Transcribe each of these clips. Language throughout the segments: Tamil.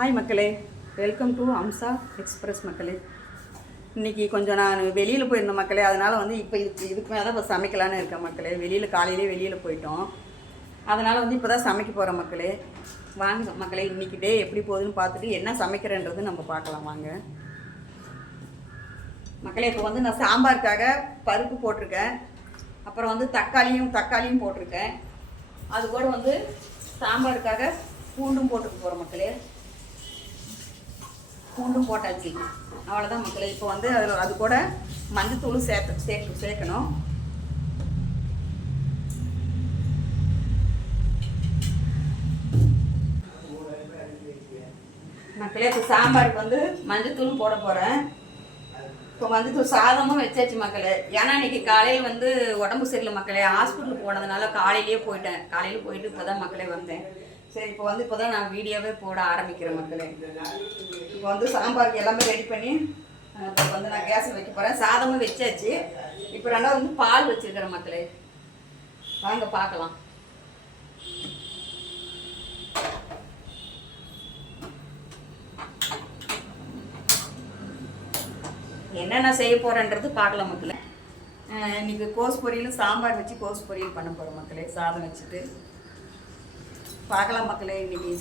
ஹாய் மக்களே, வெல்கம் டு அம்சா எக்ஸ்பிரஸ் மக்களே. இன்றைக்கி கொஞ்சம் நான் வெளியில் போயிருந்தேன் மக்களே. அதனால் வந்து இப்போ இதுக்கு மேலே தான் இப்போ சமைக்கலான்னு இருக்கேன் மக்களே. வெளியில் போயிட்டோம். அதனால் இப்போ தான் சமைக்க போகிறேன் மக்களே. வாங்க மக்களே, இன்றைக்கி டே எப்படி போகுதுன்னு பார்த்துட்டு என்ன சமைக்கிறேன்றது நம்ம பார்க்கலாம் வாங்க மக்களே. இப்போ நான் சாம்பாருக்காக பருப்பு போட்டிருக்கேன். அப்புறம் தக்காளியும் போட்டிருக்கேன். அது கூட சாம்பாருக்காக பூண்டும் போட்டுக்க போகிறோம் மக்களே. பூண்டும் போட்டாச்சு, அவ்வளோதான் மக்களே. இப்போ அதில் அது கூட மஞ்சத்தூளும் சேர்க்கணும் மக்களே. இப்போ சாம்பாருக்கு மஞ்சத்தூளும் போட போகிறேன். இப்போ மஞ்சத்தூள் சாதமும் வச்சாச்சு மக்களே. ஏன்னா இன்னைக்கு காலையில் உடம்பு சரியில்லை மக்களே. ஹாஸ்பிட்டலுக்கு போனதுனால காலையிலேயே போயிட்டேன். காலையில் போயிட்டு இப்போ தான் மக்களே வந்தேன். சரி, இப்போ தான் நான் வீடியோவே போட ஆரம்பிக்கிறேன் மக்களே. இப்போ சாம்பாருக்கு எல்லாமே ரெடி பண்ணி இப்போ நான் கேஸில் வைக்க போகிறேன். சாதமும் வச்சாச்சு. இப்போ ரெண்டாவது பால் வச்சுருக்கிறேன் மக்களே. வாங்க பார்க்கலாம். என்னென்ன செய்ய போகிறேன்றது பார்க்கலாம் மக்களே. இன்றைக்கி கோஸ் பொரியலும் சாம்பார் வச்சு கோஸ் பொரியல் பண்ண போகிறோம் மக்களே. சாதம் வச்சுட்டு பார்க்கலாம் மக்களே. இன்றைக்கி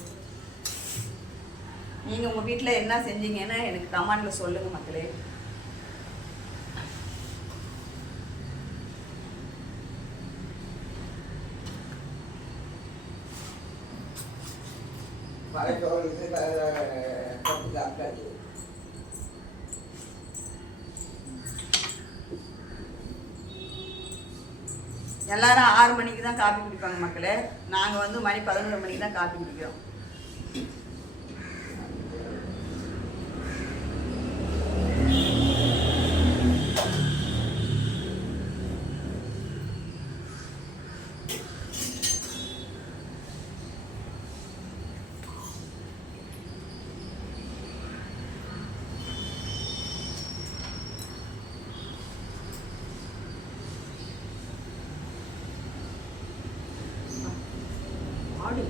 நீங்கள் உங்கள் வீட்டில் என்ன செஞ்சீங்கன்னு எனக்கு கமெண்டில் சொல்லுங்கள் மக்களே. எல்லாரும் 6 மணிக்கு தான் காஃபி குடிப்பாங்க மக்களே. நாங்கள் மணி 11 மணிக்கு தான் காஃபி குடிக்கிறோம்.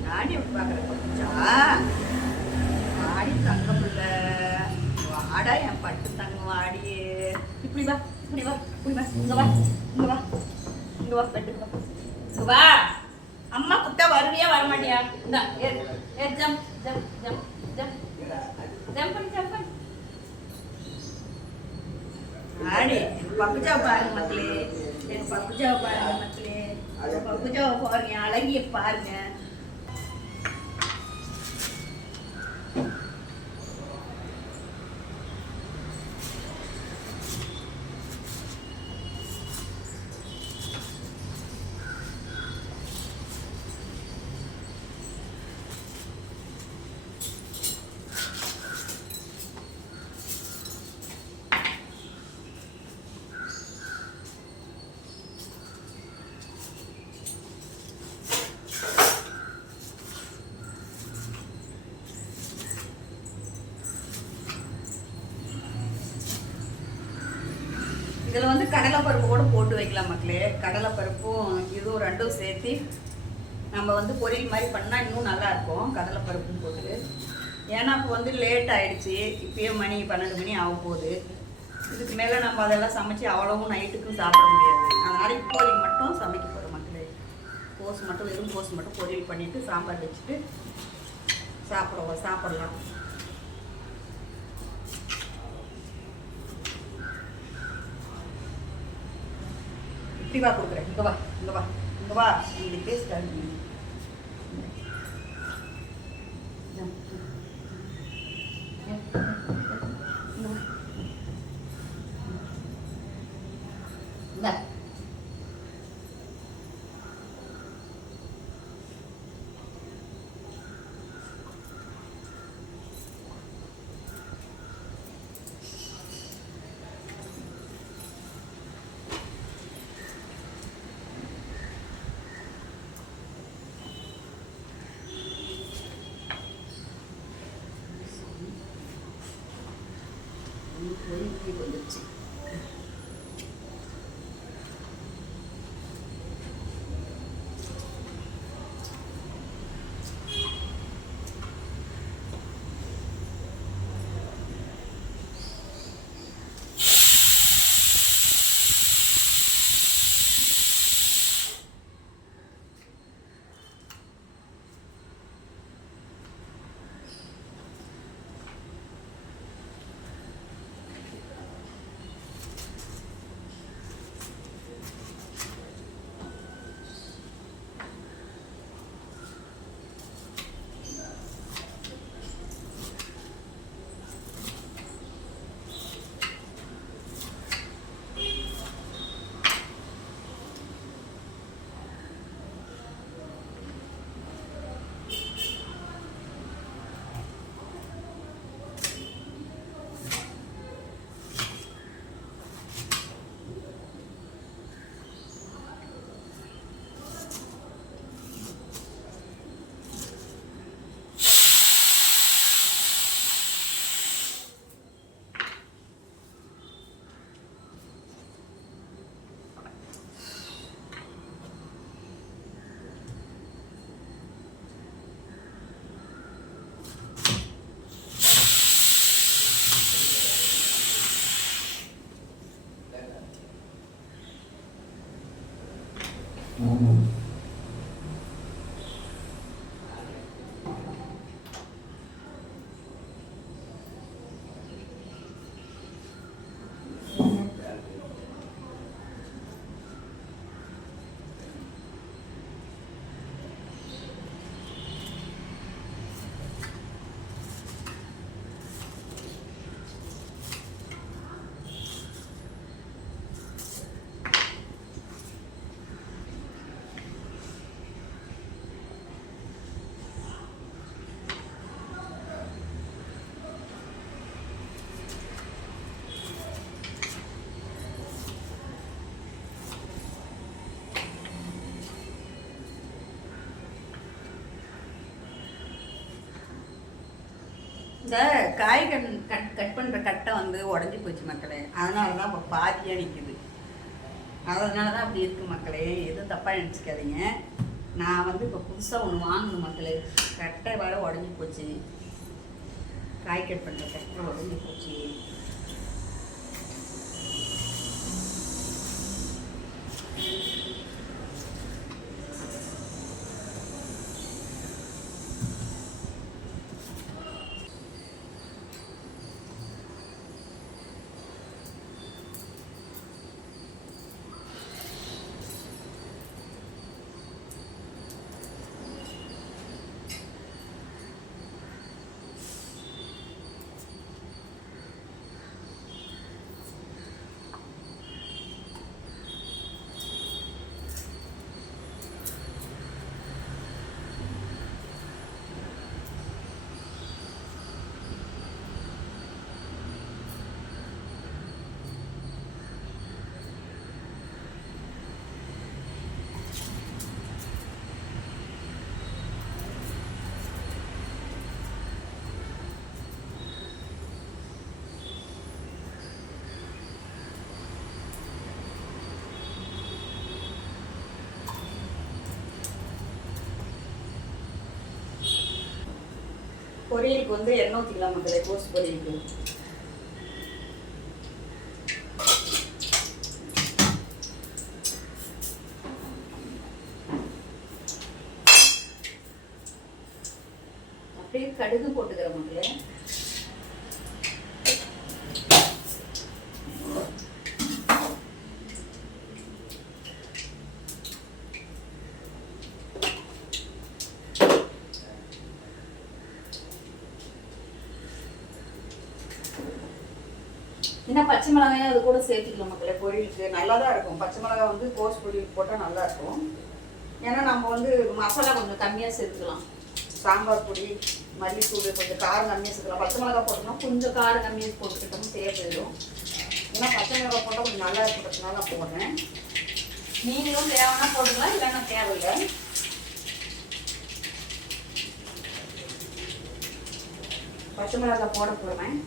நாடி பார்க்குறப்பா ஆடி தங்க பிள்ளை வாடா, என் பட்டு தங்கம் வாடி. இப்படி வா இங்க வா பட்டுக்கு வா. இங்க வா. அம்மா குட்டா வருவியா வரமாட்டியா? இந்த ஜம்ப் பண்ணி ஆடி. பப்புஜாவை பாருங்க மக்களே. என் பப்புஜாவை பாருங்க மக்களே. பப்புஜாவை பாருங்க, அழகிய பாருங்க. இதில் கடலைப்பருப்பு கூட போட்டு வைக்கலாம் மக்களே. கடலைப்பருப்பும் இதுவும் ரெண்டும் சேர்த்து நம்ம பொரியல் மாதிரி பண்ணால் இன்னும் நல்லாயிருக்கும். கடலைப்பருப்பும் போட்டு. ஏன்னா இப்போ லேட் ஆகிடுச்சி. இப்போயே மணி 12 மணி ஆக போகுது. இதுக்கு மேலே நம்ம அதெல்லாம் சமைச்சு அவ்வளவும் நைட்டுக்கும் சாப்பிட முடியாது. அதனால் இப்போதைக்கு மட்டும் சமைக்க போகிறோம் மக்களே. வெறும் கோஸ் மட்டும் பொரியல் பண்ணிவிட்டு சாம்பார் வச்சுட்டு சாப்பிடலாம். இப்படி வா கொடுக்குறேன். இங்கே வா இப்படி டேஸ்ட் ஆகுது. வந்துச்சு. இந்த காய் கட் பண்ணுற கட்டை வந்து உடஞ்சி போச்சு மக்களே. அதனால தான் இப்போ பாதியாக நிற்குது. அதனால தான் அப்படி இருக்குது மக்களே. எதுவும் தப்பாக நினச்சிக்காதீங்க. நான் வந்து இப்போ புதுசாக ஒன்று வாங்கணும் மக்களே. கட்டை வர உடஞ்சி போச்சு. காய் கட் பண்ணுற கட்டை உடஞ்சி போச்சு. பொரியலுக்கு வந்து எண்ணெய் ஊற்றிக்கலாம் மக்களே. கோஸ் பொரியலுக்கு அப்படியே கடுகு போட்டுக்கிற மக்களே. இன்னும் பச்சை மிளகாயும் அது கூட சேர்த்துக்கலாம் மக்களே. பொரியலுக்கு நல்லா தான் இருக்கும். பச்சை மிளகாய் வந்து கோஸ் பொரியலுக்கு போட்டால் நல்லா இருக்கும். ஏன்னா நம்ம வந்து மசாலா கொஞ்சம் கம்மியாக சேர்த்துக்கலாம். சாம்பார் பொடி, மல்லித்தூள் கொஞ்சம் காரம் கம்மியாக சேர்த்துக்கலாம். பச்சை மிளகாய் போட்டோம்னா கொஞ்சம் காரம் கம்மியாக போட்டுக்கிட்டோம் சரியாக போயிடும். ஏன்னா பச்சை மிளகாய் போட்டால் கொஞ்சம் நல்லா இருக்கிறதுனால நான் போடுறேன். நீங்களும் தேவைன்னா போட்டுக்கலாம், இல்லைன்னா தேவையில்லை. பச்சை மிளகாய் போட போடுறேன்.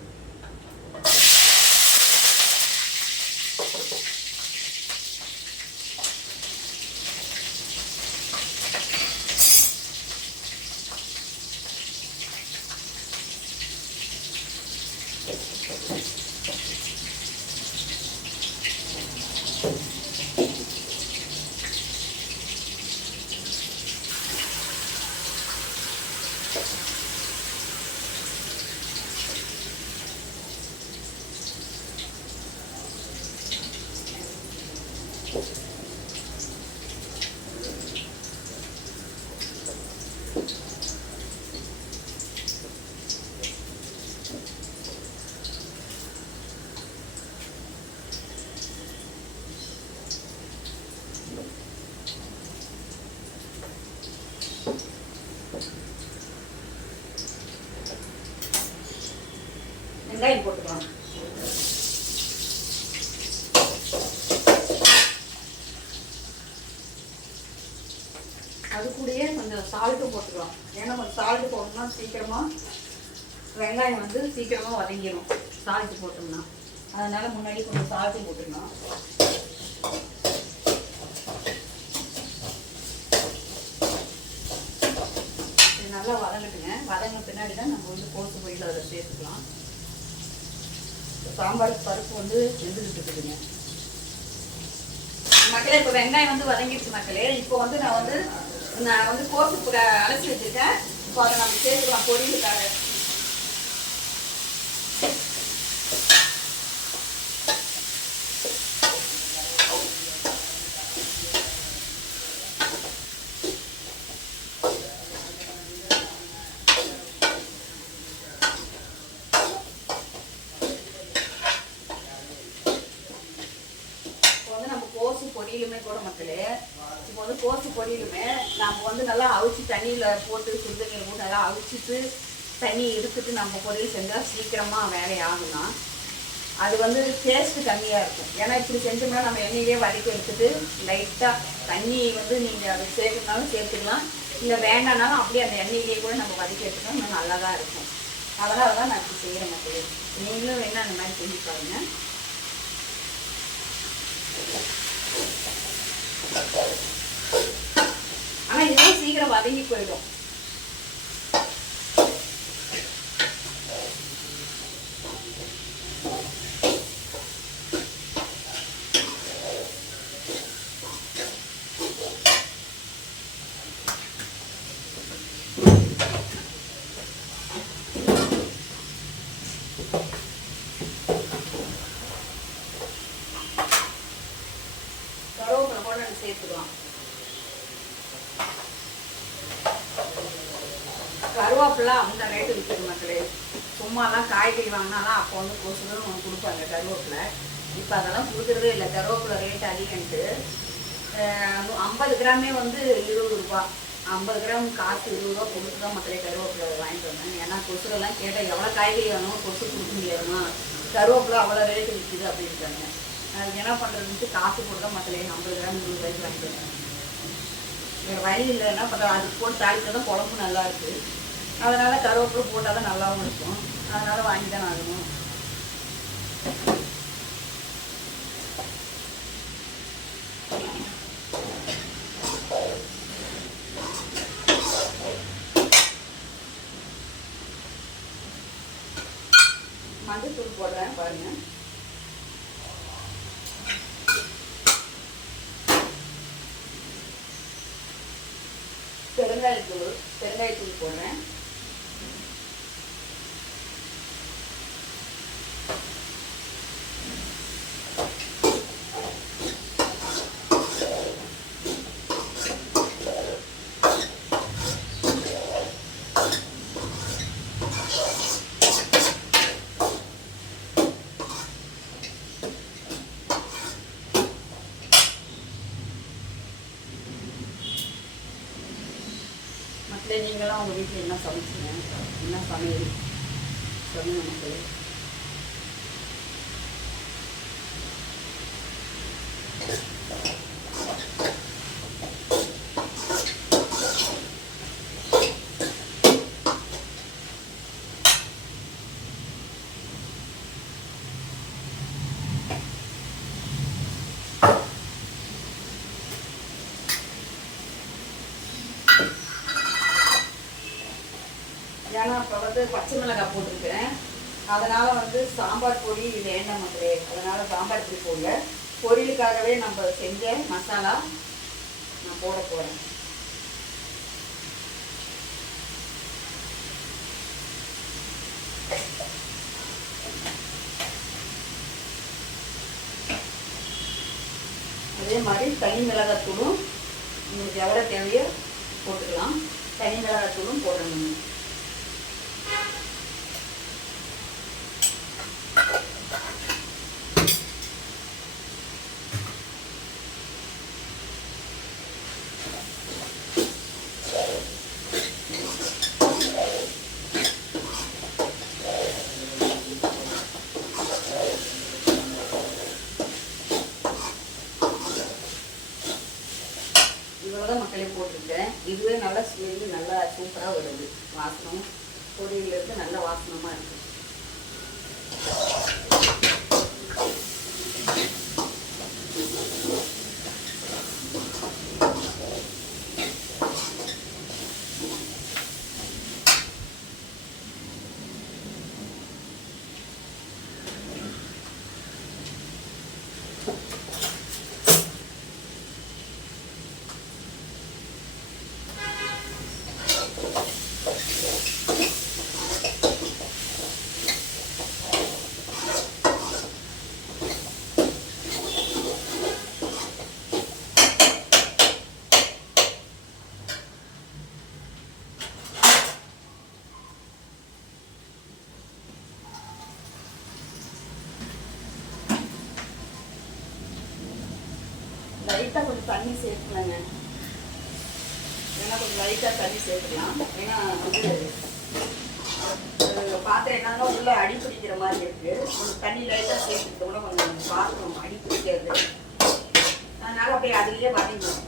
வெங்காயம் போட்டுக்கலாம். அது கூடயே கொஞ்சம் சால்ட்டும் போட்டுக்கலாம். ஏன்னா கொஞ்சம் சால்ட்டு போட்டோம்னா சீக்கிரமாக வெங்காயம் வந்து சீக்கிரமாக வதங்கிடும் சால்ட்டு போட்டோம்னா. அதனால முன்னாடி கொஞ்சம் சால்ட்டும் போட்டுக்கலாம். நல்லா வதங்கட்டுங்க. வதங்கின பின்னாடி தான் நம்ம வந்து கோசு பொரியல் அதில் சேர்த்துக்கலாம். சாம்பாருக்கு பருப்பு வந்து வெந்துக்கிட்டு இருக்குதுங்க மக்களே. இப்போ வெங்காயம் வந்து வதங்கிடுச்சு மக்களே. இப்போ வந்து நான் வந்து கோசு அலசி வச்சுருக்கேன். இப்போ அதை நம்ம சேர்த்துக்கலாம் பொரியலுக்காக. பொடியிலுமே கூட மக்களே, இப்போ வந்து கோசு பொடியிலுமே நம்ம வந்து நல்லா அவிச்சு தண்ணியில் போட்டு சுடுதண்ணியில் போட்டு நல்லா அவிச்சிட்டு தண்ணி எடுத்துட்டு நம்ம பொரியல் செஞ்சால் சீக்கிரமாக வேலை ஆகும்னா அது வந்து டேஸ்ட்டு கம்மியாக இருக்கும். ஏன்னா இப்படி செஞ்சோம்னா நம்ம எண்ணெயிலே வதக்கி எடுத்துட்டு லைட்டாக தண்ணி வந்து நீங்கள் அதை சேர்க்கணுனாலும் சேர்த்துக்கலாம், இல்லை வேண்டானாலும் அப்படியே அந்த எண்ணெயிலேயே கூட நம்ம வதக்கி எடுத்துக்கலாம். இன்னும் நல்லா தான் இருக்கும். அதனால தான் நான் இப்படி செய்கிறேன் மக்களே. நீங்களும் வேணா அந்த மாதிரி செஞ்சு பாருங்க. ஆனால் இதெல்லாம் சீக்கிரம் வதங்கி போயிடும். சேர்த்துக்கலாம். கருவேப்பிலை அந்த ரேட்டு விற்கிது மக்களே. சும்மாலாம் காய்கறி வாங்கினாலாம் அப்போ வந்து கொசுகளும் ஒன்று கொடுப்பாங்க கருவேப்பிலை. இப்போ அதெல்லாம் கொடுக்குறதே இல்லை. கருவேப்பிலை ரேட் அதிகன்ட்டு 50 கிராமே வந்து 20 ரூபா. 50 கிராம் காசு 20 ரூபா கொடுத்து தான் மக்களே கருவேப்பிலை வாங்கிட்டு வந்தேன். ஏன்னா கொசுரெல்லாம் கேட்டால் எவ்வளோ காய்கறி வேணும் கொசு கொடுக்க முடியாதுமா, கருவேப்பிலை அவ்வளோ ரேட்டு விற்கிது அப்படின்ட்டாங்க. அதுக்கு என்ன பண்ணுறதுன்ட்டு காசு போட்டு தான் மக்களே 50 கிராம் 20 ரூபாய்க்கு வாங்கிட்டு வந்தேன். வேறு வழி இல்லை. என்ன பண்ணுறேன், அதுக்கு போட்டு தாளிக்க தான் குழம்பு நல்லா இருக்குது. அதனால் கருவேப்பிலை போட்டால் தான் நல்லாவும் இருக்கும். அதனால் வாங்கி தான் ஆகணும். மஞ்சத்தூள் போடுறேன் பாருங்கள். பெருங்காயத்தூள் போடுறேன். நீங்களாம் உங்கள் வீட்டில் என்ன சமைச்சிங்க, என்ன சமையல் சொல்லுங்க மக்களே. ஏன்னா இப்போ வந்து பச்சை மிளகாய் போட்டிருக்கிறேன். அதனால் வந்து சாம்பார் பொடி வேண்டாம் மக்களே. அதனால் சாம்பார் பொடி போடல. பொரியலுக்காகவே நம்ம செஞ்ச மசாலா நான் போட போகிறேன். அதே மாதிரி தனி மிளகாத்தூளும் உங்களுக்கு எவ்வளோ தேவையோ போட்டுக்கலாம். தனி மிளகாத்தூளும் போடணும். இவ்வளோதான் மக்களே போட்டிருக்கேன். இதுவே நல்லா ஸ்மெல்லு நல்லா சூப்பராக வருது. வாசனம் பொரியலேருந்து நல்ல வாசனமாக இருக்குது. லைட்டாக கொஞ்சம் தண்ணி சேர்த்துக்கலாங்க. ஏன்னா கொஞ்சம் லைட்டாக தண்ணி சேர்த்துக்கலாம். ஏன்னா வந்து பாத்திரம் என்னன்னா உள்ள அடி பிடிக்கிற மாதிரி இருக்கு. கொஞ்சம் தண்ணி லைட்டாக சேர்த்துக்கிட்ட கூட கொஞ்சம் பாத்திரம் அடி பிடிக்கிறது. அதனால அப்படியே அதுலேயே வதங்கணும்.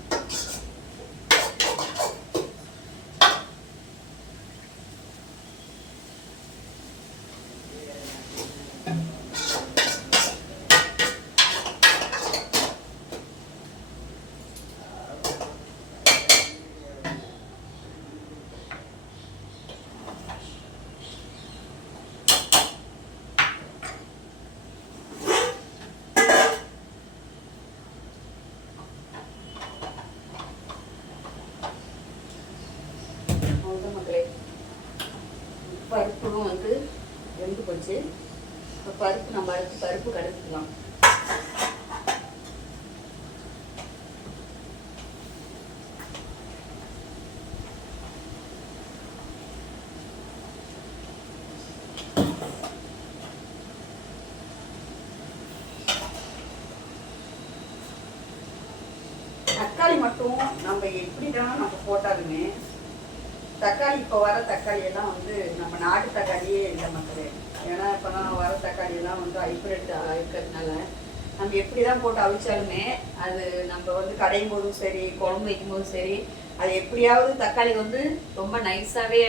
வெந்து போச்சு. இப்போ பருப்பு நம்ம அடுத்து பருப்பு கடுக்கலாம். தக்காளி மட்டும் நம்ம எப்படி தான் நம்ம போட்டாலுமே தக்காளி இப்போ வர தக்காளி எல்லாம் வந்து நம்ம நாட்டு தக்காளியே இல்லை மக்களே. ஏன்னா இப்போ நான் வர தக்காளி எல்லாம் வந்து ஹைப்ரிட் இருக்கிறதுனால நம்ம எப்படி தான் போட்டு அவிச்சாலுமே அது நம்ம வந்து கடையும் போதும் சரி குழம்பு வைக்கும் போதும் சரி அது எப்படியாவது தக்காளி வந்து ரொம்ப நைஸாகவே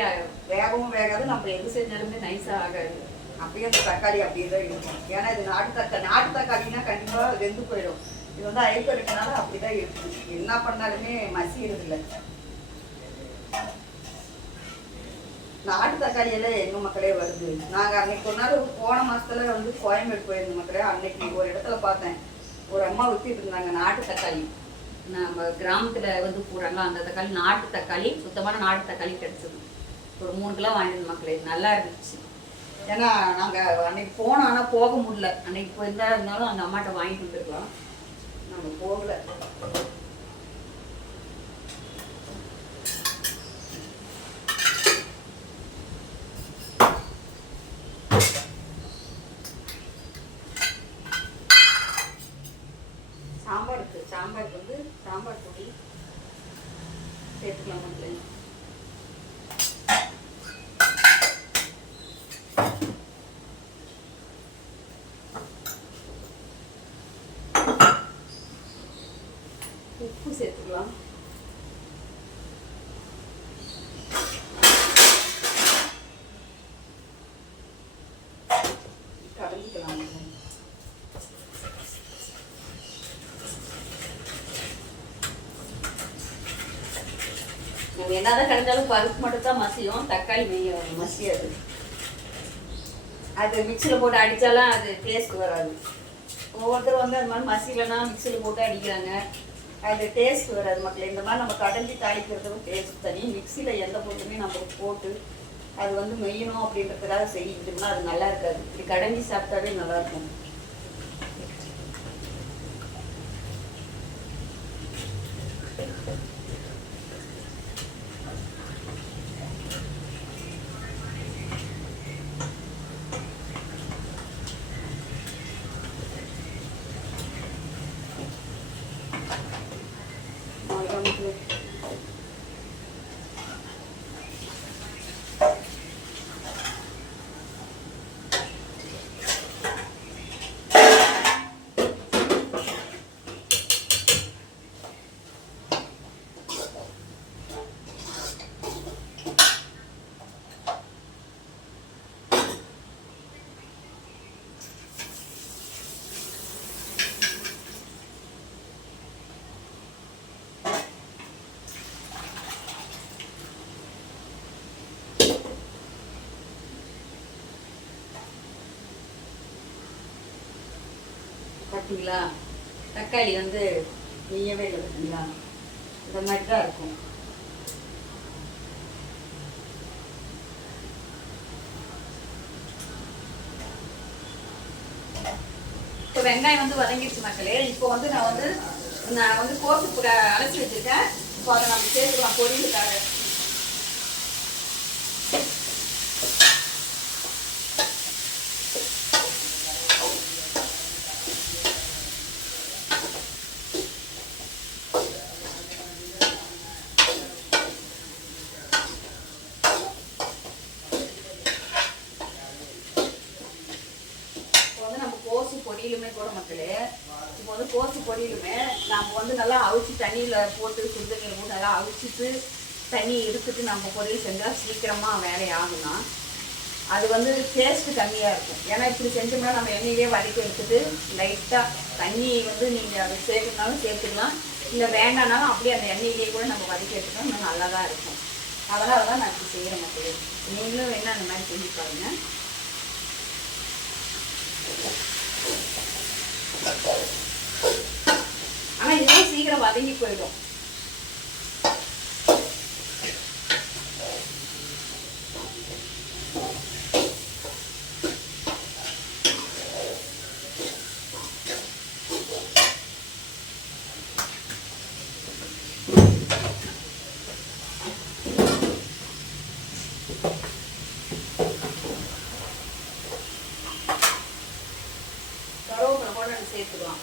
வேகவும் வேகாது. நம்ம எது செஞ்சாலுமே நைஸாக ஆகாது. அப்படியே அந்த தக்காளி அப்படியே தான் இருக்கும். ஏன்னா இது நாட்டு தக்காளின்னா கண்டிப்பாக வெந்து போயிடும். இது வந்து ஹைப்ரிட்னால அப்படி தான் இருக்குது. என்ன பண்ணாலுமே மசிக்கிறது இல்லை. நாட்டு தக்காளியெல்லாம் எங்கள் மக்களே வருது. நாங்கள் அன்னைக்கு ஒரு நாள் போன மாதத்துல வந்து கோயம்பேடு போயிருந்த மக்களே. அன்னைக்கு ஒரு இடத்துல பார்த்தேன், ஒரு அம்மா விற்றுட்டு இருந்தாங்க நாட்டு தக்காளி. நம்ம கிராமத்தில் வந்து போகிறாங்க அந்த தக்காளி, நாட்டு தக்காளி, சுத்தமான நாட்டு தக்காளி கிடச்சிது. ஒரு 3 கிலோ வாங்கியிருந்த மக்களே, நல்லா இருந்துச்சு. ஏன்னா நாங்கள் அன்னைக்கு போனோம், ஆனால் போக முடியல. அன்னைக்கு போயிருந்தா இருந்தாலும் அந்த அம்மாட்ட வாங்கிட்டு வந்துருக்கலாம், நம்ம போகலை. சாம்பாருக்கு வந்து சாம்பார் பொடி சேர்த்துக்கலாம் மக்களே. உப்பு சேர்த்துக்கலாம். கலந்துக்கலாம். நம்ம என்னதான் கலந்தாலும் பருப்பு மட்டும் தான் மசியும், தக்காளி மசியாது. அது மிக்சியில் போட்டு அடித்தாலும் அது டேஸ்ட் வராது. ஒவ்வொருத்தர் வந்து அது மாதிரி மசிலன்னா மிக்சியில் போட்டு அடிக்கிறாங்க, அது டேஸ்ட் வராது மக்களே. இந்த மாதிரி நம்ம கடைஞ்சி தாளிக்கிறதும் டேஸ்ட் தனி. மிக்சியில் எந்த பொருளுமே நம்ம போட்டு அது வந்து மெய்யணும் அப்படின்றதுக்காக செய்யணும்னா அது நல்லா இருக்காது. இப்படி கடைஞ்சி சாப்பிட்டாவே நல்லாயிருக்கும். பார்த்தீங்களா, தக்காளி வந்து நெய்யவே இல்லை பார்த்தீங்களா, இந்த மாதிரி தான் இருக்கும். இப்போ வெங்காயம் வந்து வதங்கிடுச்சு மக்களே. இப்போ வந்து நான் வந்து கோசு அரைச்சி வச்சுருக்கேன். இப்போ அதை நம்ம சேர்த்துக்கலாம் பொரியலுக்காக. பொடியிலுமே கூட மக்களே, இப்போ வந்து கோசு பொடியிலுமே நம்ம வந்து நல்லா அவிச்சு தண்ணியில் போட்டு சுடுதண்ணியில் போட்டு நல்லா அவிச்சிட்டு தண்ணி எடுத்துட்டு நம்ம பொரியல் செஞ்சால் சீக்கிரமாக வேலை ஆகுனா அது வந்து டேஸ்ட்டு கம்மியாக இருக்கும். ஏன்னா இப்படி செஞ்சோம்னா நம்ம எண்ணெயிலே வதக்கி எடுத்துட்டு லைட்டாக தண்ணி வந்து நீங்கள் அதை சேர்க்கணுனாலும் சேர்த்துக்கலாம், இல்லை வேண்டானாலும் அப்படியே அந்த எண்ணெயிலே கூட நம்ம வதக்கி எடுத்துக்கலாம், இன்னும் நல்லா தான் இருக்கும். அதனால தான் நான் இப்படி செய்கிறேன் மக்களே. நீங்களும் வேணால் அந்த மாதிரி செஞ்சு பாருங்கள். ஆனால் இதெல்லாம் சீக்கிரம் வதங்கி போயிடும். சேர்த்துக்கலாம்.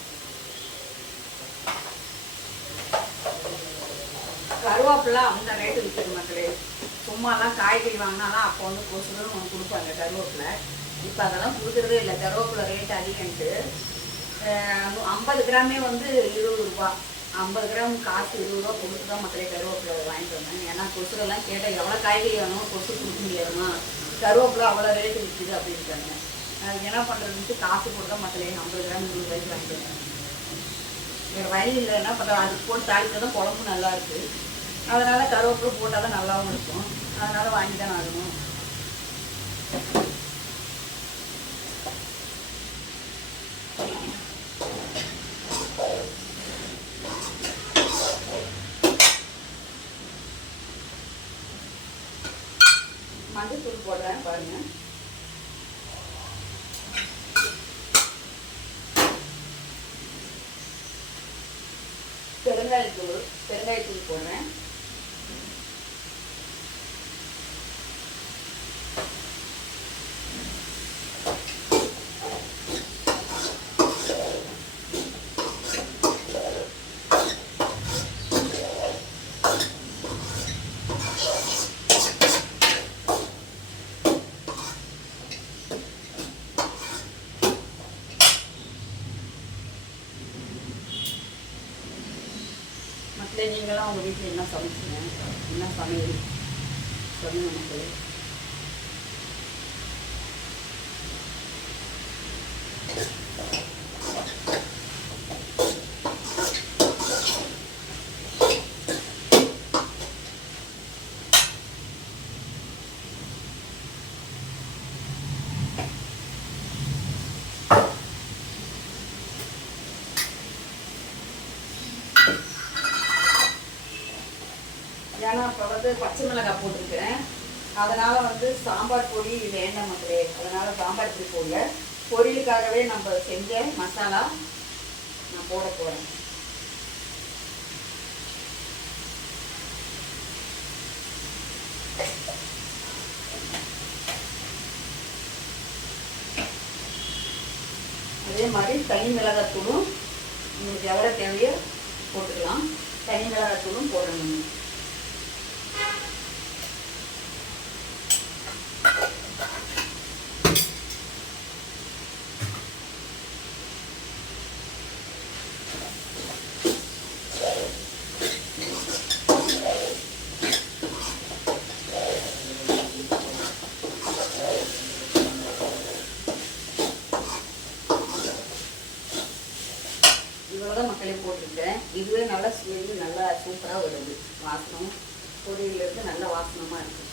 கருவேப்பிலை அந்த ரேட்டு விற்கிது மக்களே. சும்மாலாம் காய்கறி வாங்கினாலாம் அப்போ வந்து கொசுகளும் ஒன்று கொடுப்பாங்க கருவேப்பிலை. இப்போ அதெல்லாம் கொடுக்குறதே இல்லை. கருவேப்பிலை ரேட் அதிகன்ட்டு 50 கிராமே வந்து 20 ரூபா. 50 கிராம் காசு 20 ரூபா கொடுத்து தான் மக்களே கருவேப்பிலை வாங்கிட்டு வந்தேன். ஏன்னா கொசுரெல்லாம் கேட்டால் எவ்வளோ காய்கறி வேணும், கொசு கொடுக்க முடியாதுமா, கருவேப்பிலை அவ்வளோ ரேட்டு விற்கிது அப்படின்ட்டாங்க. அதுக்கு என்ன பண்ணுறதுன்ட்டு காசு கொடுத்தா மக்களே 50 கிராம் 20 ரூபாய்க்கு வாங்கிட்டு வந்தேன். வேறு வழி இல்லை, என்ன பண்ணுறோம், அதுக்கு போட்டு தாளிக்க தான் குழம்பு நல்லா இருக்குது. அதனால் கருவேப்பிலை போட்டால் தான் நல்லாவும் இருக்கும். அதனால் வாங்கி தான் ஆகணும். மஞ்சள் போடுறேன் பாருங்க. பெருங்காயத்தூள் போடுறேன். நீங்களாம் உங்கள் வீட்டில் என்ன சமைச்சிங்க, என்ன சமையல் சொல்லுங்க மக்களே. ஏன்னா இப்போ வந்து பச்சை மிளகாய் போட்டிருக்கிறேன். அதனால் வந்து சாம்பார் பொடி வேண்டாம் மக்களே. அதனால் சாம்பார் பொடி போடல. பொரியலுக்காகவே நம்ம செஞ்ச மசாலா நான் போட போகிறேன். அதே மாதிரி தனி மிளகாத்தூளும் உங்களுக்கு எவ்வளோ தேவையோ போட்டுக்கலாம். தனி மிளகாத்தூளும் போடணும். இவ்வளோதான் மக்களே போட்டிருக்கேன். இதுவே நல்லா ஸ்மெல்லு நல்லா சூப்பராக வருது. வாசனம் பொரியலேருந்து நல்ல வாசனமாக இருக்குது.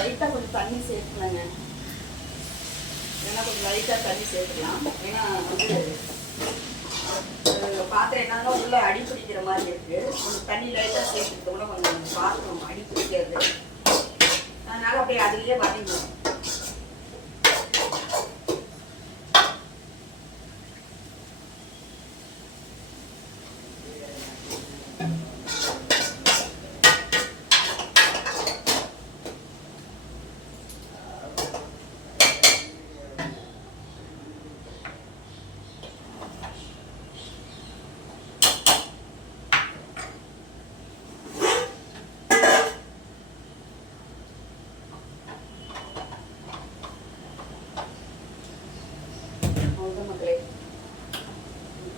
லைட்டாக கொஞ்சம் தண்ணி சேர்த்துக்கலாங்க. ஏன்னா கொஞ்சம் லைட்டாக தண்ணி சேர்த்துக்கலாம். ஏன்னா வந்து பாத்திரம் என்னன்னா உள்ள அடி பிடிக்கிற மாதிரி இருக்குது. கொஞ்சம் தண்ணி லைட்டாக சேர்த்துக்கிட்டோம்னா கொஞ்சம் பாத்திரம் அடி பிடிக்காது. அதனால அப்படியே அதுலேயே வதங்கணும்.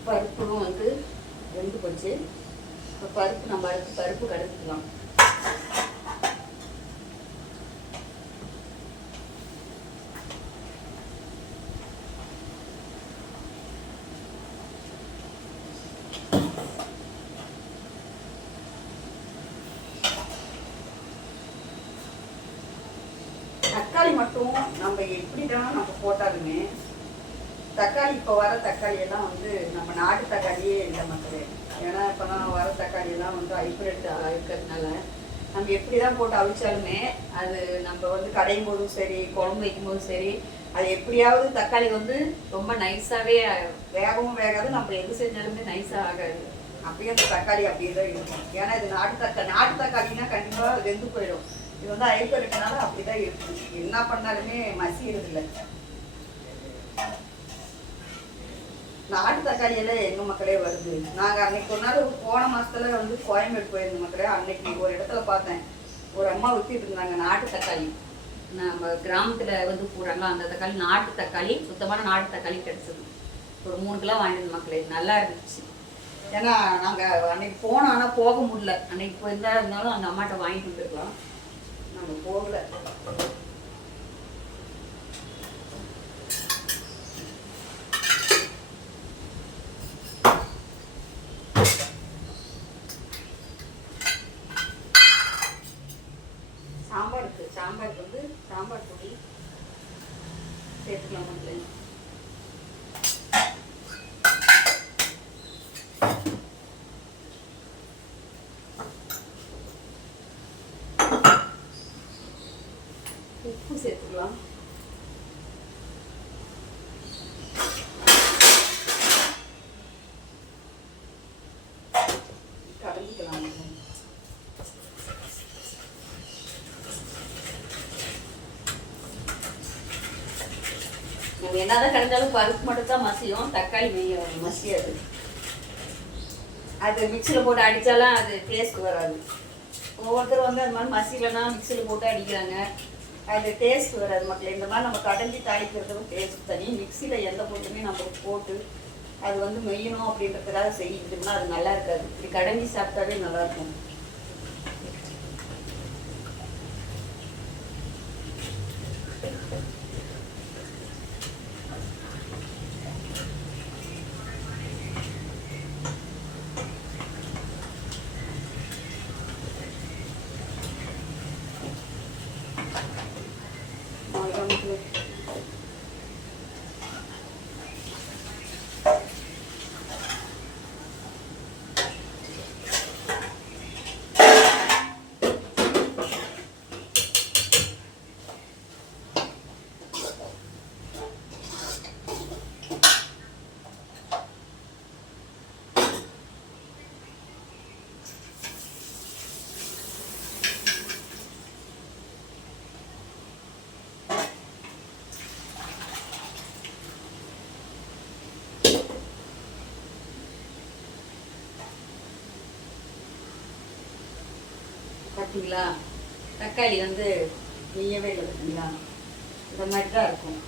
பருப்பும் வந்து வெந்து போச்சு. இப்போ பருப்பு நம்ம அடுத்து பருப்பு கடுத்துக்கலாம். மட்டும் நம்ம எப்படி தான் நம்ம போட்டாலுமே தக்காளி இப்போ வர தக்காளி எல்லாம் வந்து நம்ம நாட்டு தக்காளியே இல்லை மக்களே. ஏன்னா இப்போலாம் வர தக்காளி எல்லாம் வந்து ஹைப்ரிட் இருக்கிறதுனால நம்ம எப்படி தான் போட்டு அவிச்சாலுமே அது நம்ம வந்து கடையும் போதும் சரி குழம்பு வைக்கும் போதும் சரி அது எப்படியாவது தக்காளி வந்து ரொம்ப நைஸாகவே வேகவும் வேகாது. நம்ம எது செஞ்சாலுமே நைஸாக ஆகாது. அப்படியே அந்த தக்காளி அப்படியே தான் இருக்கும். ஏன்னா இது நாட்டு தக்காளினா கண்டிப்பாக வெந்து போயிடும். இது வந்து ஹைப்ரிட்னால அப்படி தான் இருக்கும். என்ன பண்ணாலுமே மசிகிறது இல்லை. நாட்டு தக்காளி எல்லாம் எங்கள் மக்களே வருது. நாங்கள் அன்னைக்கு ஒரு நாள் போன மாதத்துல வந்து கோயம்பேடு போயிருந்த மக்களே. அன்னைக்கு ஒரு இடத்துல பார்த்தேன், ஒரு அம்மா விற்றுட்டு இருந்தாங்க நாட்டு தக்காளி. நம்ம கிராமத்தில் வந்து போடுறாங்களா அந்த தக்காளி, நாட்டு தக்காளி, சுத்தமான நாட்டு தக்காளி கிடச்சிது. ஒரு 3 கிலோ வாங்கிட்டு மக்களே, நல்லா இருந்துச்சு. ஏன்னா நாங்கள் அன்னைக்கு போனோம், ஆனால் போக முடியல. அன்னைக்கு போயிருந்தா இருந்தாலும் அந்த அம்மாட்ட வாங்கிட்டு வந்துருக்கலாம், நம்ம போகல. சாம்பாருக்கு வந்து சாம்பார் பொடி சேர்த்துக்கலாம் மக்களே. உப்பு சேர்த்துக்கலாம். கலந்துக்கலாம். என்னதான் கலந்தாலும் பருப்பு மட்டும் தான் மசியும், தக்காளி மசியாது. அது மிக்சியில் போட்டு அடித்தாலாம் அது டேஸ்ட் வராது. ஒவ்வொருத்தர் வந்து அது மாதிரி மசிலன்னா மிக்சியில் போட்டு அடிக்கிறாங்க, அது டேஸ்ட் வராது மக்களே. இந்த மாதிரி நம்ம கடைஞ்சி தாளிக்கிறதுக்கும் டேஸ்ட் தனி. மிக்சியில் எந்த பொருளுமே நம்ம போட்டு அது வந்து மெய்யணும் அப்படின்றதுக்காக செய்யணும்னா அது நல்லா இருக்காது. இப்படி கடைஞ்சி சாப்பிட்டாவே நல்லாயிருக்கும். பார்த்தீங்களா, தக்காளி வந்து நெய்யவே இல்லை. பார்த்தீங்களா, இந்த மாதிரி தான் இருக்கும்.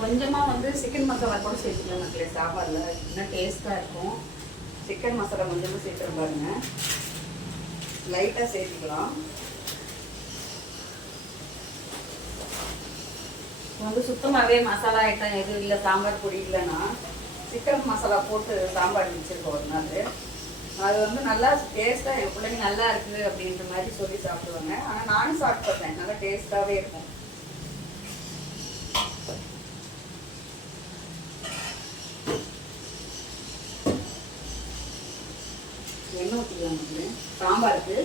கொஞ்சமாக வந்து சிக்கன் மசாலா கூட சேர்த்துக்கலாம் மக்களே. சாப்பாடில் இன்னும் டேஸ்ட்டாக இருக்கும். சிக்கன் மசாலா கொஞ்சமாக சேர்த்துற பாருங்க, லைட்டாக சேர்த்துக்கலாம். வந்து சுத்தமாகவே மசாலா ஐட்டம் எதுவும் இல்லை, சாம்பார் பொடி இல்லைன்னா சிக்கன் மசாலா போட்டு சாம்பார் வச்சுருக்கோம் ஒரு நாள். அது வந்து நல்லா டேஸ்ட்டாக என் பிள்ளைங்க நல்லா இருக்குது அப்படின்ற மாதிரி சொல்லி சாப்பிடுவாங்க. ஆனால் நானும் சாப்பிட்டு பார்த்தேன், நல்லா டேஸ்ட்டாகவே இருக்கும். எண்ணெய் ஊற்றிக்கலாம் சாம்பாருக்கு.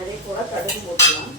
அதே போல் கடுகு போட்டுக்கலாம்.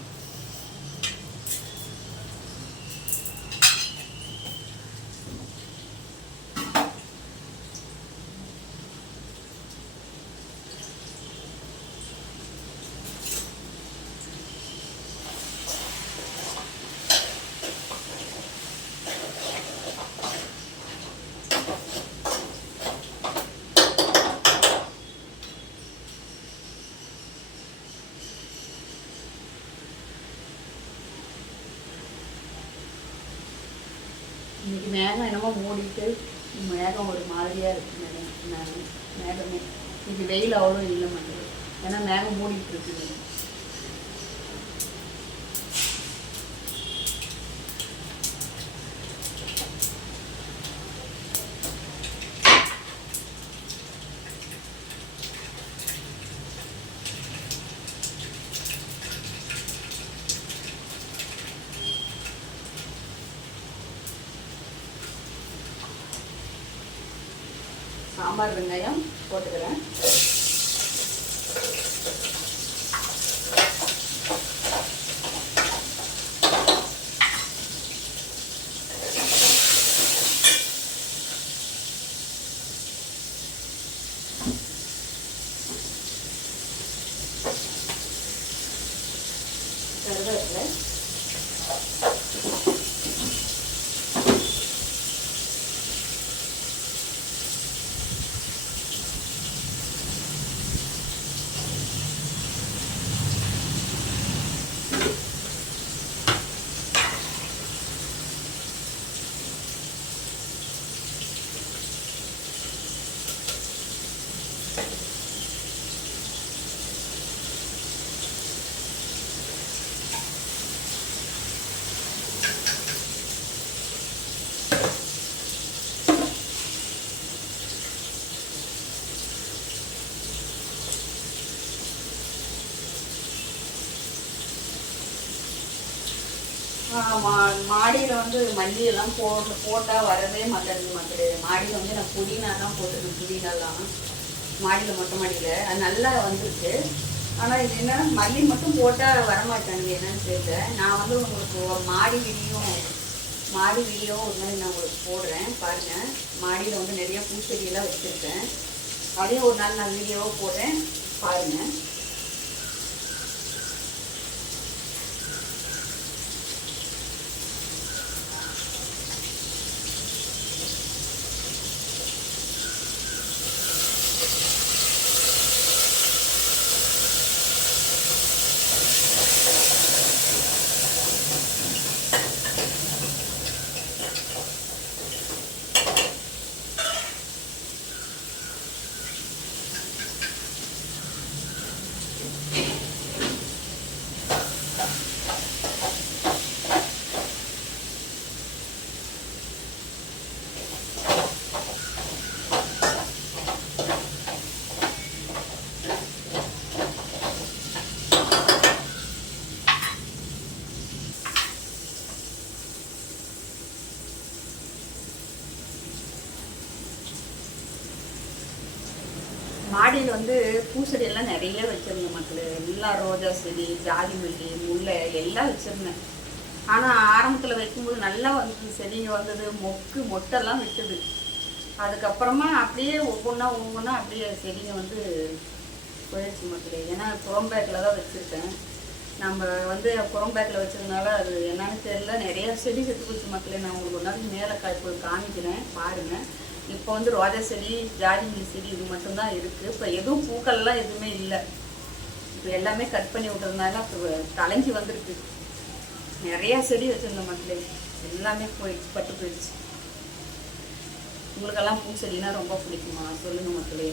இன்னைக்கு மேகம் என்னமோ மூடிட்டு மேகம் ஒரு மாதிரியாக இருக்குது. மேகமே இன்னைக்கு வெயில் அவ்வளோ இல்லை மாட்டேங்குது, ஏன்னா மேகம் மூடிட்டு இருக்குது. சாம்பார் வெங்காயம் போட்டுக்கிறேன். கருவேப்பிலை, மாடியில் வந்து மல்லியெல்லாம் போட்டால் வரவே மாட்டேங்குது மக்களே. மாடியில் வந்து நான் புதினா தான் போட்டுருக்கேன். புதினாலாம் மாடியில் மொட்டை மாடியில் அது நல்லா வந்துருக்கு. ஆனால் இது என்ன மல்லி மட்டும் போட்டால் வரமாட்டாங்க, என்னன்னு தெரியல. நான் வந்து உங்களுக்கு ஒரு மாடி வீடியோ ஒரு மாதிரி நான் உங்களுக்கு போடுறேன் பாருங்கள். மாடியில் வந்து நிறைய பூச்செடியெல்லாம் வச்சுருக்கேன், அதையும் ஒரு நாள் நான் வீடியோவாக போடுறேன் பாருங்கள். மாடியில் வந்து பூச்செடியெல்லாம் நிறைய வச்சுருந்தேன் மக்கள். எல்லா ரோஜா செடி, ஜாதி மல்லி, முல்லை எல்லாம் வச்சுருந்தேன். ஆனால் ஆரம்பத்தில் வைக்கும்போது நல்லா வந்தது, செடிங்க வந்தது, மொட்டெல்லாம் விட்டுது. அதுக்கப்புறமா அப்படியே ஒவ்வொன்றா அப்படியே செடிங்க வந்து போயிடுச்சு மக்களே. ஏன்னா புறம்பேக்கில் தான் வச்சுருக்கேன். நம்ம வந்து புறம்பேக்கில் வச்சதுனால அது என்னன்னு தெரியல, நிறைய செடி செத்து போச்சு மக்களே. நான் உங்களுக்கு ஒரு நாளைக்கு மேலே போய் காமிக்கிறேன் பாருங்கள். இப்போ வந்து ரோஜா செடி, ஜாதி செடி இது மட்டும்தான் இருக்குது. இப்போ எதுவும் பூக்கள்லாம் எதுவுமே இல்லை. இப்போ எல்லாமே கட் பண்ணி விட்டதுனால இப்போ கலைஞ்சி வந்திருக்கு. நிறையா செடி வச்சுருந்த மக்களே, எல்லாமே பட்டு போயிடுச்சு. உங்களுக்கெல்லாம் பூச்செடினா ரொம்ப பிடிக்குமா சொல்லுங்கள் மக்களே.